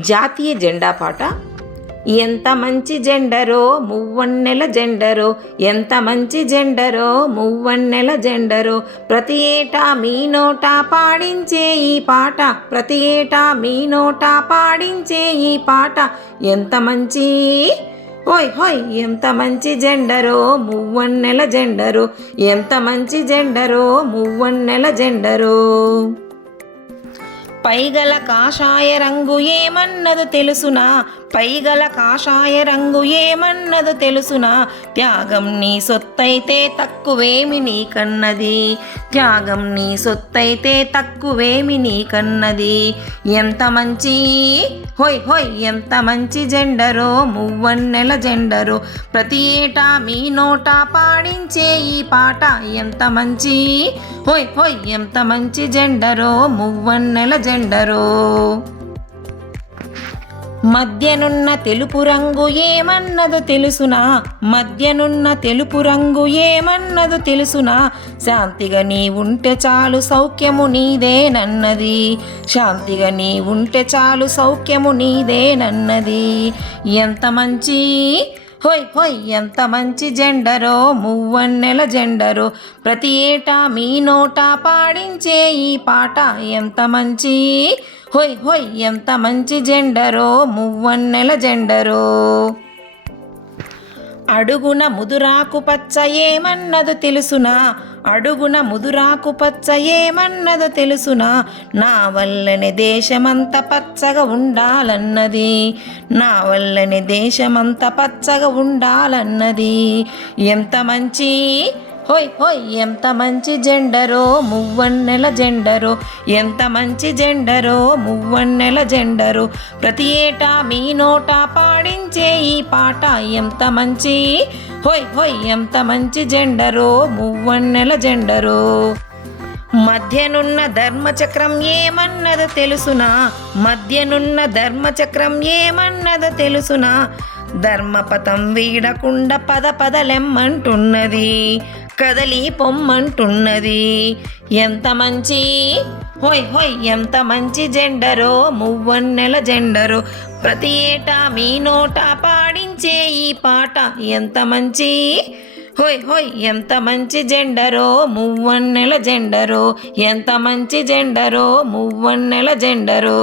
జాతీయ జెండా పాట. ఎంత మంచి జెండరో మువ్వన్నెల జెండరో ఎంత మంచి జెండరో మువ్వన్నెల జెండరో. ప్రతి ఏటా మీ నోట పాడించే ఈ పాట ప్రతి ఏటా మీ నోట పాడించే ఈ పాట. ఎంత మంచి ఓయ్ హోయ్ ఎంత మంచి జెండరో మువ్వన్నెల జెండరో ఎంత మంచి జెండరో మువ్వన్నెల జెండరో. పైగల కాషాయ రంగు ఏమన్నదు తెలుసునా? పైగల కాషాయ రంగు ఏమన్నదు తెలుసునా? త్యాగం నీ సొత్తైతే తక్కువేమి నీకన్నది త్యాగం నీ సొత్తైతే తక్కువేమి నీకన్నది ఎంత మంచి? హోయ్ హోయ్ ఎంత మంచి జెండరో మువ్వన్నెల జెండరో. ప్రతి ఏటా మీ నోట పాడించే ఈ పాట ఎంత మంచి? హోయ్ హోయ్ ఎంత మంచి జెండరో మువ్వన్నెల జెండరో. మధ్యనున్న తెలుపు రంగు ఏమన్నదో తెలుసునా? మధ్యనున్న తెలుపు రంగు ఏమన్నదో తెలుసునా? శాంతిగా నీ ఉంటే చాలు సౌఖ్యము నీదేనన్నది. శాంతిగా నీ ఉంటే చాలు సౌఖ్యము నీదేనన్నది. ఎంత మంచి హోయ్ హోయ్ ఎంత మంచి జెండరో మువ్వన్నెల జెండరో. ప్రతి ఏటా మీ నోట పాడించే ఈ పాట ఎంత మంచి? హోయ్ హోయ్ ఎంత మంచి జెండరో మువ్వన్నెల జెండరో. అడుగున ముదురాకు పచ్చ ఏమన్నదో తెలుసునా? అడుగున ముదురాకు పచ్చ ఏమన్నదో తెలుసునా? నా వల్లనే దేశమంత పచ్చగా ఉండాలన్నది. నా వల్లనే దేశమంత పచ్చగా ఉండాలన్నది. ఎంత మంచి హోయ్ హోయ్ ఎంత మంచి జెండరో మువ్వన్నెల జెండరో. ఎంత మంచి జెండరో మువ్వన్నెల జెండరో. ప్రతి ఏటా మీ నోట పాడించే ఈ పాట ఎంత మంచి? హోయ్ హోయ్ ఎంత మంచి జెండరో మువ్వన్నెల జెండరో. మధ్యనున్న ధర్మచక్రం ఏమన్నదో తెలుసునా? మధ్యనున్న ధర్మచక్రం ఏమన్నదో తెలుసునా? ధర్మపథం వీడకుండా పద పదలెమ్మంటున్నది కదలి పొమ్మంటున్నది. ఎంత మంచి? హోయ్ హోయ్ ఎంత మంచి జెండరో మువ్వన్నెల జెండరో. ప్రతి ఏటా మీ నోట పాడించే ఈ పాట ఎంత మంచి? హోయ్ హోయ్ ఎంత మంచి జెండరో మువ్వన్నెల జెండరో. ఎంత మంచి జెండరో మువ్వన్నెల జెండరో.